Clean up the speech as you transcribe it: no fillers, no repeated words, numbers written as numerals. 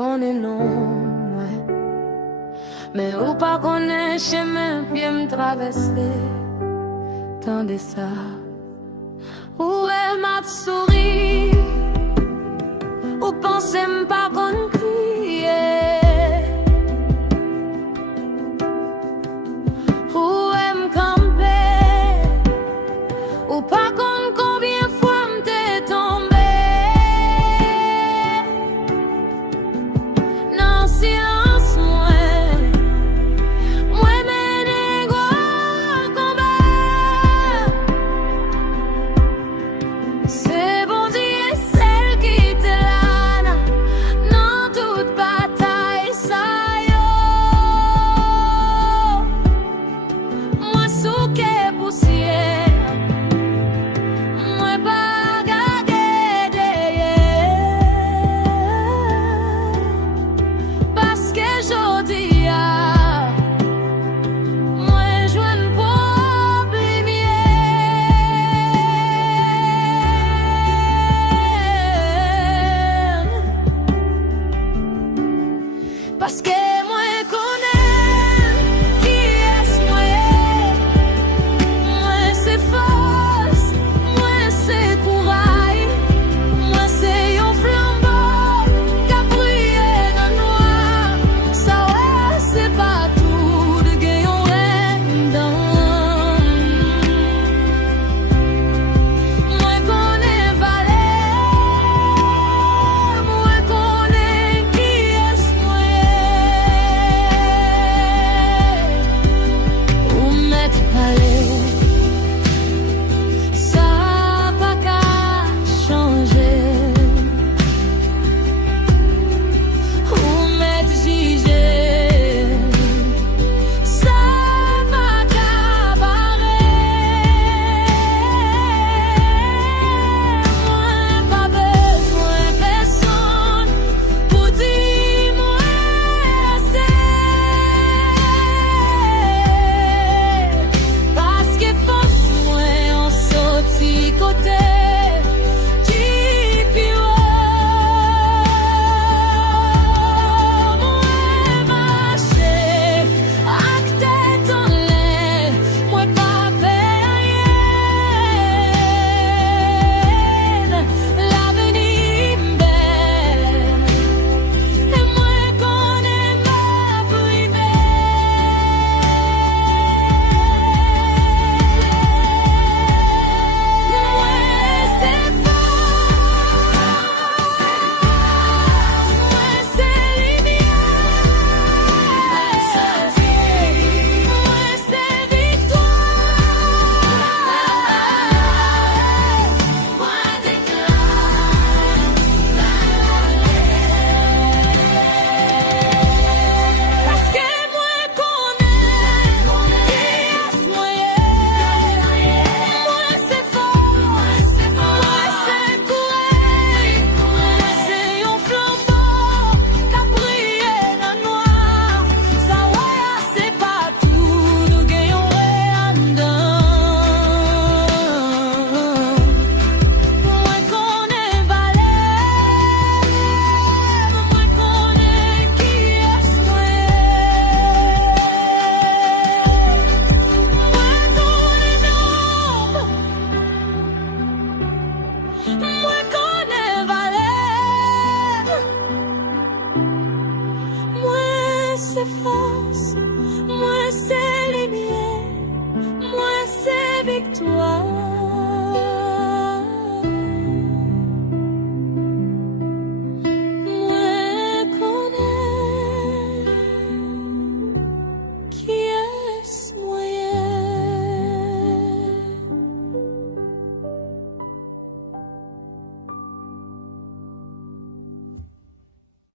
connais non, ouais. Mais ou pas connais chemin, puis me traverser. Tant de ça, où elle m'a souri, ou pensez pas qu'on crier. Où elle me camper, ou pas qu'on combien fois m'était tombé. Non, silence, moi mène gros combat. C'est bon Dieu, celle qui te l'a dans toute bataille, ça yo. Moi souke poussière, moi pas gagé parce que j'odie moi joine pour parce que moi connais qui est moi c'est force, moi c'est courage, moi c'est un flambeau qu'a brillé dans le noir. Ça ouais c'est pas tout de gagner un dans moi connais valet, moi connais qui est ou mettre palais, ça pas qu'à changer. Ou mettre juger, ça pas qu'à barrer. Moi pas besoin personne pour dire moi assez. Parce que force moi en sorti côté qui puis moi marcher avec tête en l'air, moi pas faire rien. L'avenir belle et moi connais ma privée. Moi c'est fort, moi c'est lumière, moi c'est victoire, moi déclare parce que moi connais qui est moi c'est fort, moi c'est courage, moi c'est un flambeau qu'a brillé dans le noir. Ça ouais c'est pas tout de gagner un dedans. Moi connais valet, moi connais qui est moi connais nom, moi connais valet, moi c'est force, moi c'est lumière, moi c'est victoire.